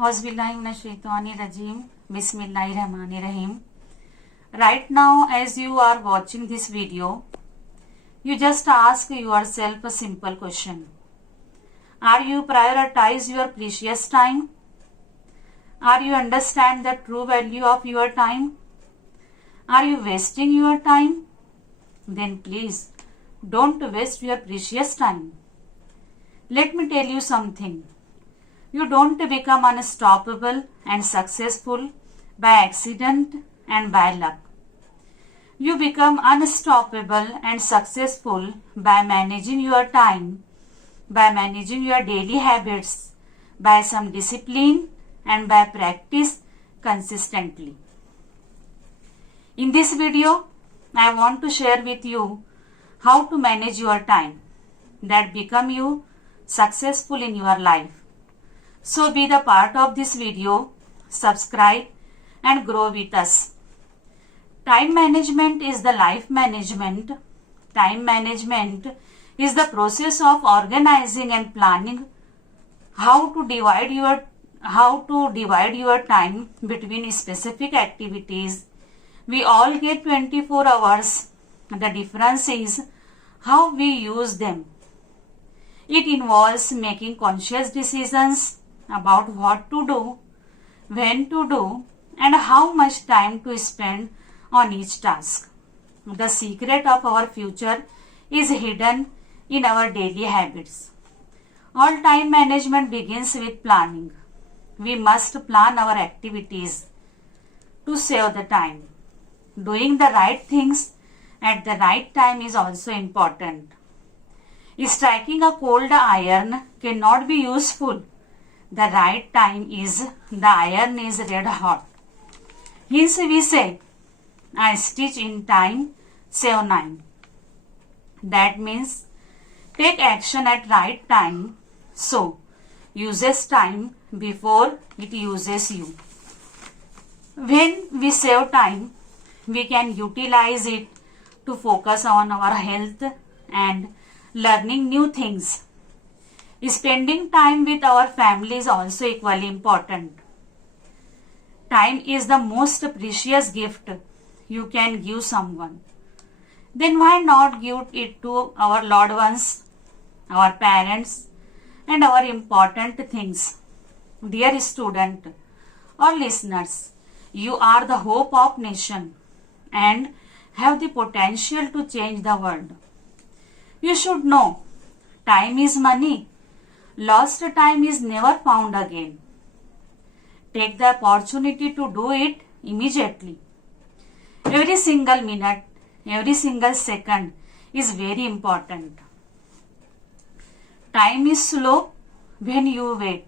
Auzubillahiminash-shaytanir-rajim. Bismillahir-rahmanir-rahim. Right now, as you are watching this video, you just ask yourself a simple question. Are you prioritize your precious time? Are you understand the true value of your time? Are you wasting your time? Then please don't waste your precious time. Let me tell you something. You don't become unstoppable and successful by accident and by luck. You become unstoppable and successful by managing your time, by managing your daily habits, by some discipline and by practice consistently. In this video, I want to share with you how to manage your time that become you successful in your life. So be the part of this video, subscribe and grow with us. Time management is the life management. Time management is the process of organizing and planning how to divide your time between specific activities. We all get 24 hours. The difference is how we use them. It involves making conscious decisions about what to do, when to do, and how much time to spend on each task. The secret of our future is hidden in our daily habits. All time management begins with planning. We must plan our activities to save the time. Doing the right things at the right time is also important. Striking a cold iron cannot be useful. The right time is the iron is red hot. Hence we say, I stitch in time, save 9. That means take action at right time, so uses time before it uses you. When we save time, we can utilize it to focus on our health and learning new things. Spending time with our family is also equally important. Time is the most precious gift you can give someone. Then why not give it to our loved ones, our parents, and our important things? Dear student or listeners, you are the hope of nation and have the potential to change the world. You should know, time is money. Lost time is never found again. Take the opportunity to do it immediately. Every single minute, every single second is very important. Time is slow when you wait.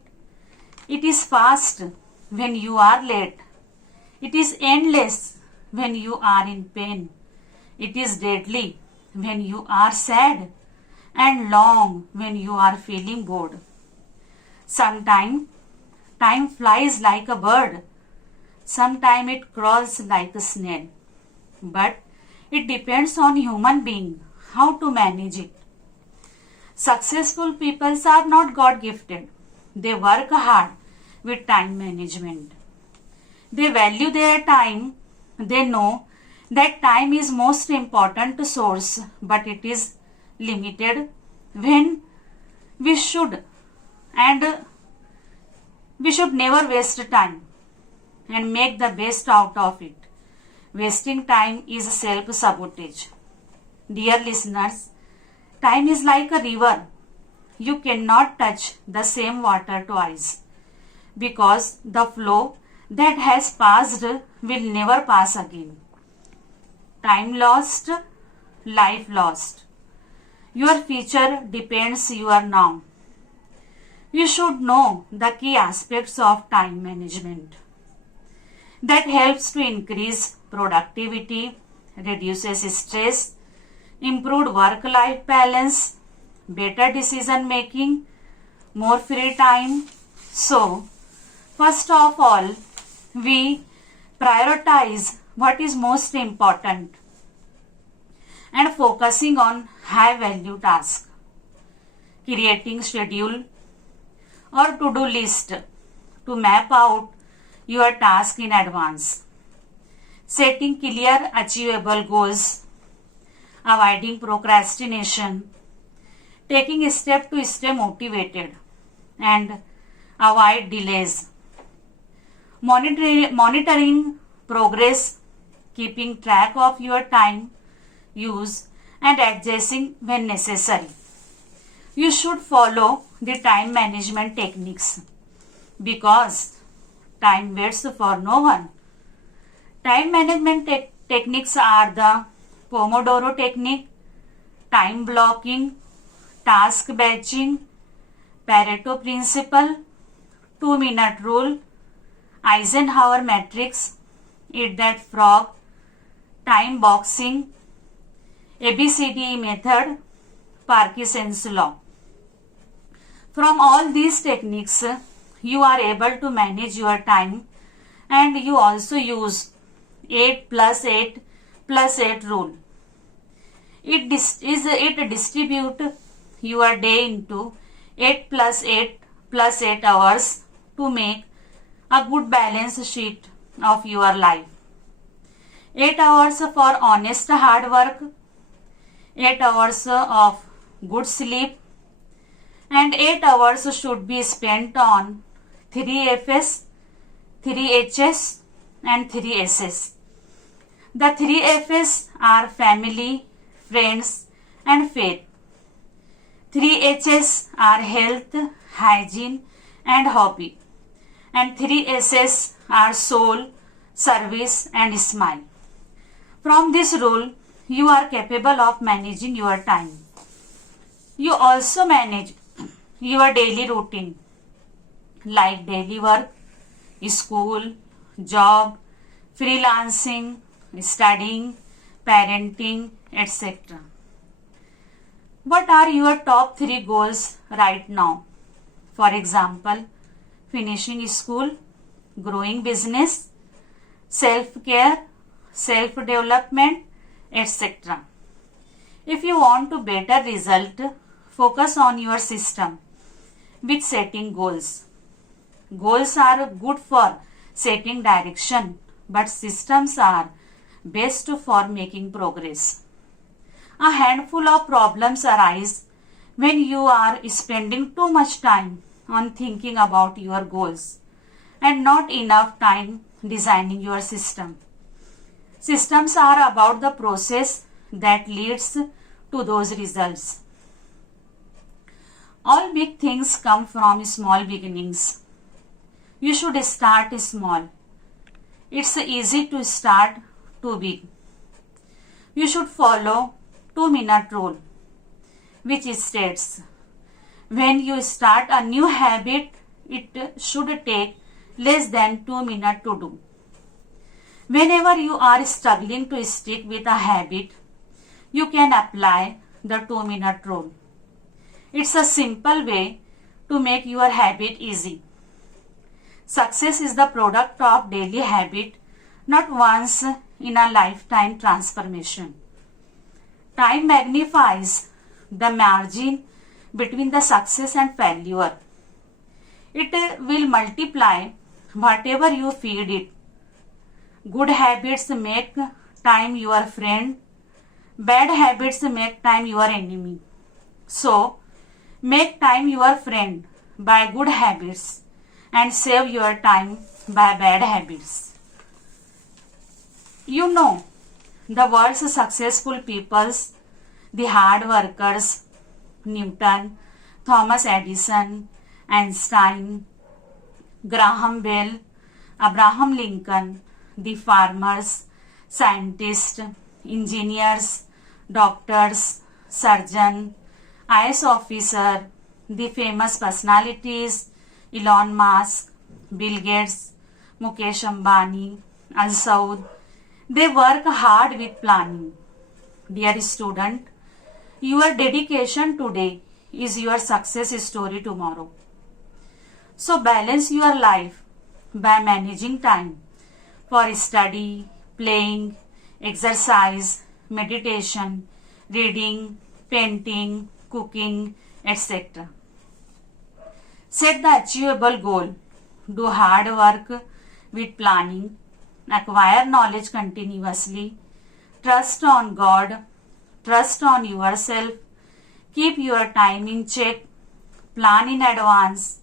It is fast when you are late. It is endless when you are in pain. It is deadly when you are sad and long when you are feeling bored. Sometimes time flies like a bird. Sometimes it crawls like a snail. But it depends on human being how to manage it. Successful people are not God gifted. They work hard with time management. They value their time. They know that time is most important source, but it is limited when we should never waste time and make the best out of it. Wasting time is self-sabotage. Dear listeners, time is like a river. You cannot touch the same water twice because the flow that has passed will never pass again. Time lost, life lost. Your future depends your now. You should know the key aspects of time management. That helps to increase productivity, reduces stress, improved work-life balance, better decision making, more free time. So, first of all, we prioritize what is most important and focusing on high value tasks. Creating schedule or to-do list to map out your task in advance. Setting clear, achievable goals, avoiding procrastination, taking a step to stay motivated, and avoid delays. Monitoring progress, keeping track of your time use, and adjusting when necessary. You should follow the time management techniques because time waits for no one. Time management techniques are the Pomodoro technique, time blocking, task batching, Pareto principle, 2-minute rule, Eisenhower matrix, eat that frog, time boxing, ABCD method, Parkinson's law. From all these techniques, you are able to manage your time, and you also use 8 plus 8 plus 8 rule. It distribute your day into 8 plus 8 plus 8 hours to make a good balance sheet of your life. 8 hours for honest hard work, 8 hours of good sleep, and 8 hours should be spent on 3 Fs, 3 Hs, and 3 Ss. The 3 Fs are family, friends, and faith. 3 Hs are health, hygiene, and hobby. And 3 Ss are soul, service, and smile. From this rule, you are capable of managing your time. You also manage your daily routine like daily work, school, job, freelancing, studying, parenting, etc. What are your top 3 goals right now? For example, finishing school, growing business, self-care, self-development, etc. If you want to better result, focus on your system with setting goals. Goals are good for setting direction, but systems are best for making progress. A handful of problems arise when you are spending too much time on thinking about your goals and not enough time designing your system. Systems are about the process that leads to those results. All big things come from small beginnings. You should start small. It's easy to start too big. You should follow 2-minute rule, which states when you start a new habit, it should take less than 2 minutes to do. Whenever you are struggling to stick with a habit, you can apply the 2-minute rule. It's a simple way to make your habit easy. Success is the product of daily habit, not once in a lifetime transformation. Time magnifies the margin between the success and failure. It will multiply whatever you feed it. Good habits make time your friend. Bad habits make time your enemy. So, make time your friend by good habits and save your time by bad habits. You know, the world's successful peoples, the hard workers, Newton, Thomas Edison, Einstein, Graham Bell, Abraham Lincoln, the farmers, scientists, engineers, doctors, surgeon, IAS officer, the famous personalities, Elon Musk, Bill Gates, Mukesh Ambani, Al Saud, they work hard with planning. Dear student, your dedication today is your success story tomorrow. So balance your life by managing time for study, playing, exercise, meditation, reading, painting, cooking, etc. Set the achievable goal do hard work with planning, acquire knowledge continuously, trust on God, trust on yourself, keep your time in check, plan in advance,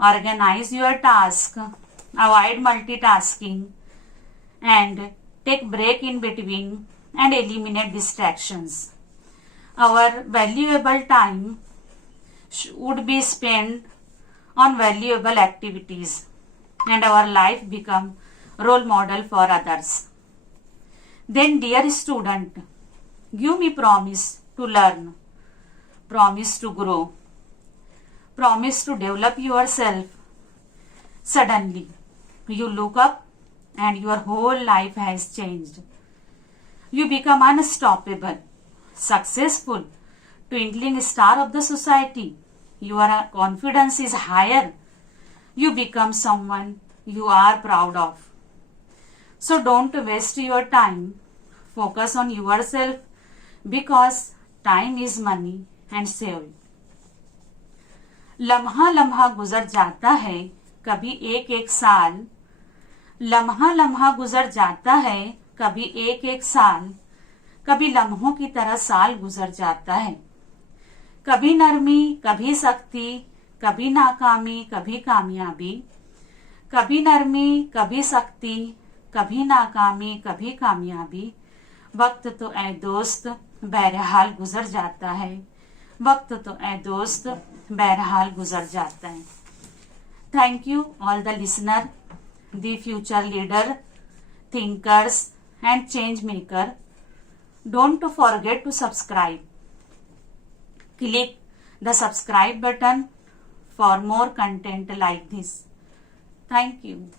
organize your task, avoid multitasking, and take break in between and eliminate distractions. Our valuable time would be spent on valuable activities and our life become role model for others. Then dear student, give me promise to learn, promise to grow, promise to develop yourself. Suddenly, you look up and your whole life has changed. You become unstoppable, successful, twinkling star of the society. Your confidence is higher. You become someone you are proud of. So don't waste your time. Focus on yourself because time is money and save it. लम्हा लम्हा गुजर जाता है कभी एक एक साल, लम्हा लम्हा गुजर जाता है कभी एक एक साल, कभी लम्हों की तरह साल गुजर जाता है. कभी नरमी कभी सख्ती, कभी नाकामी कभी कामयाबी, कभी नरमी कभी सख्ती, कभी नाकामी कभी कामयाबी. वक्त तो ऐ दोस्त बहरहाल गुजर जाता है, वक्त तो ऐ दोस्त बहरहाल गुजर जाता है. Thank you all the listener, the future leader, thinkers and change maker. Don't forget to subscribe. Click the subscribe button for more content like this. Thank you.